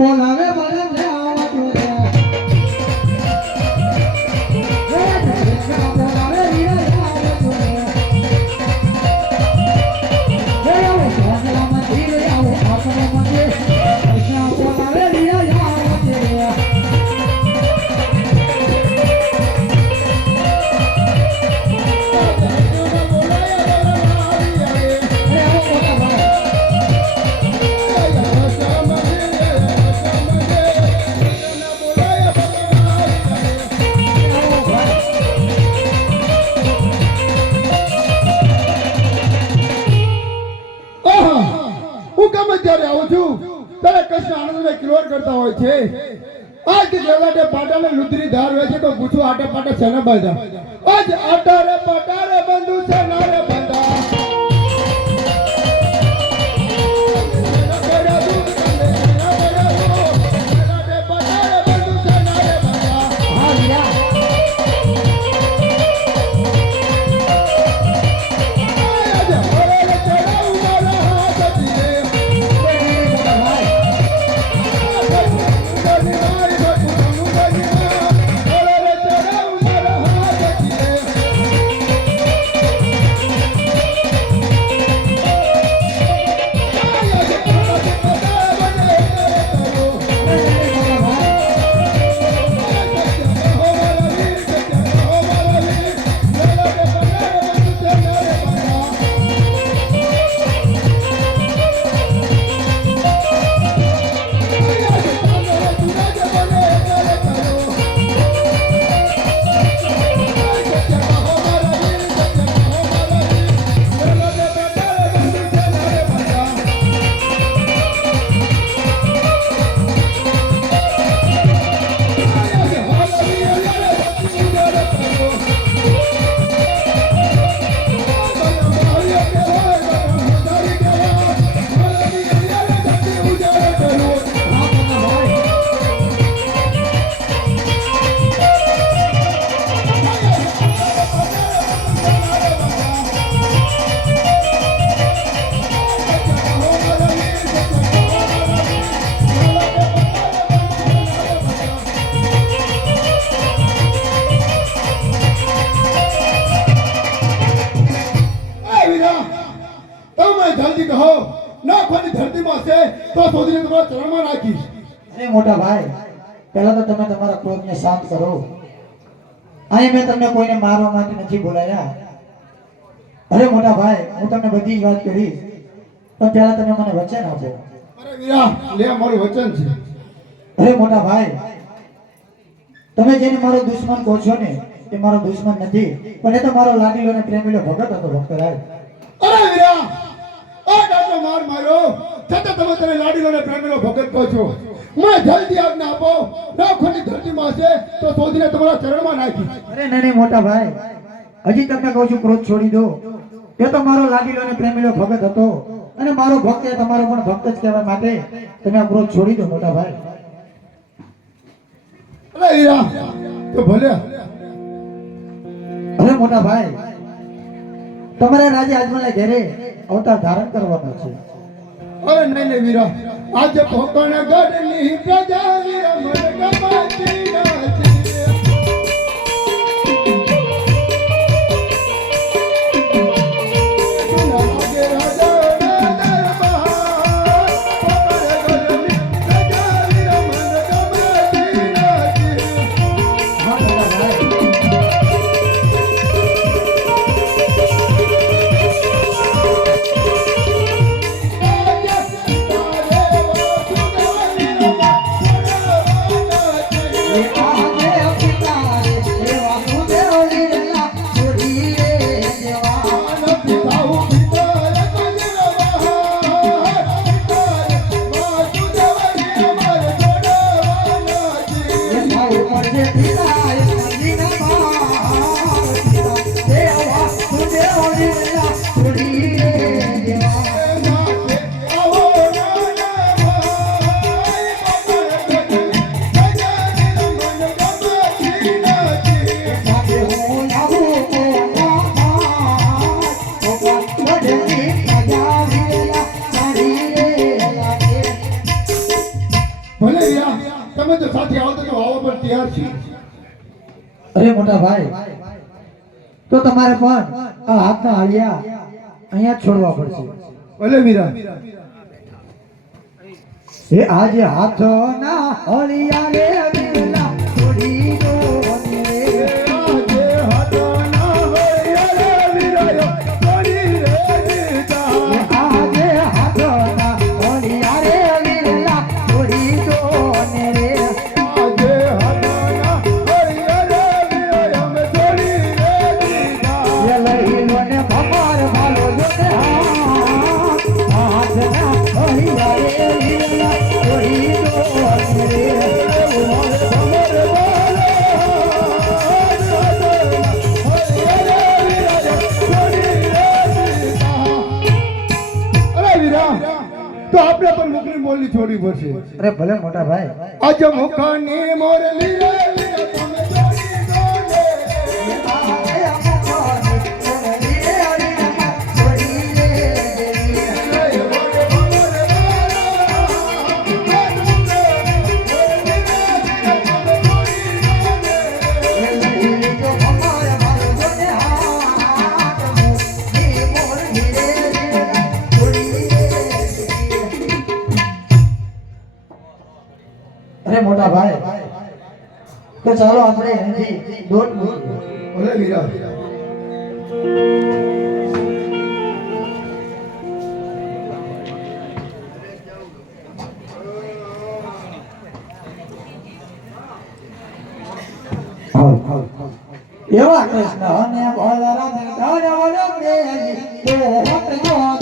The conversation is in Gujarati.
બોલાવે હું જ્યારે આવું છું. ત્યારે કૃષ્ણ આનંદ ક્લિયર કરતા હોય છે. આજ ગેલાટે પાટાને લુદરી ધાર હોય છે તો પૂછું આટે પાટે છે ને બાજા આજ આટા રે પાટા રે બંધુ છે નારે બાંધા કહો નાખવાની ધરતીમાં છે તો શોધીને તમારા ચરણમાં નાખીશ અરે મોટા ભાઈ પહેલા તો તમે તમારા ક્રોધને શાંત કરો. અહીં મેં તમને કોઈને મારવા માટે નથી બોલાયા. અરે મોટા ભાઈ હું તમને બધી જ વાત કરી પણ પહેલા તમે મને વચન આપો. અરે વીરા લે મારું વચન છે. અરે મોટા ભાઈ તમે જેને મારો દુશ્મન કહો છો ને એ મારો દુશ્મન નથી પણ એ તો મારો લાડીલો અને પ્રેમીલો ભગત હતો ભક્તરાજ અરે વીરા માર માર્યો છતાં તમે તને લાડીલો ને પ્રેમીલો ભગત કહો છો. મને જલ્દી આજ્ઞા આપો. નાખવાની ધરતીમાં છે તો શોધીને તમારા ચરણમાં નાખી. અરે નહીં નહીં મોટા ભાઈ. હજી તમને કહું છું ક્રોધ છોડી દો. એ તો મારો લાડીલો અને પ્રેમીલો ભગત હતો. અને મારો ભક્ત એ તમારો પણ ભક્ત જ કહેવા માટે તમે આ ક્રોધ છોડી દો મોટા ભાઈ. અરે વીરા તો ભલે. અરે મોટા ભાઈ તમારે રાજા આજમલે ઘેરે અવતાર ધારણ કરવાનો છે. અરે નહીં લે વીરા, આજે કોકણ ગઢની પ્રજા વીરા અરે, મોટા ભાઈ, તો તમારે પણ આ હાથના હાલિયા અહીંયા છોડવા પડશે. ભલે વીરા એ આજે હાથના હળિયા રે છોડી દો રે. આજે હાથના હળિયા રે વીરાયો મોરલી છોડવી પડશે અરે ભલે મોટા ભાઈ. આજ મુખાની મોરલી અરે મોટા ભાઈ તો ચાલો આપણે અહીંથી દોટ બોલે વીરા એવા કૃષ્ણ અને બલરામ ધન વડે દેજી, તે હટ જો.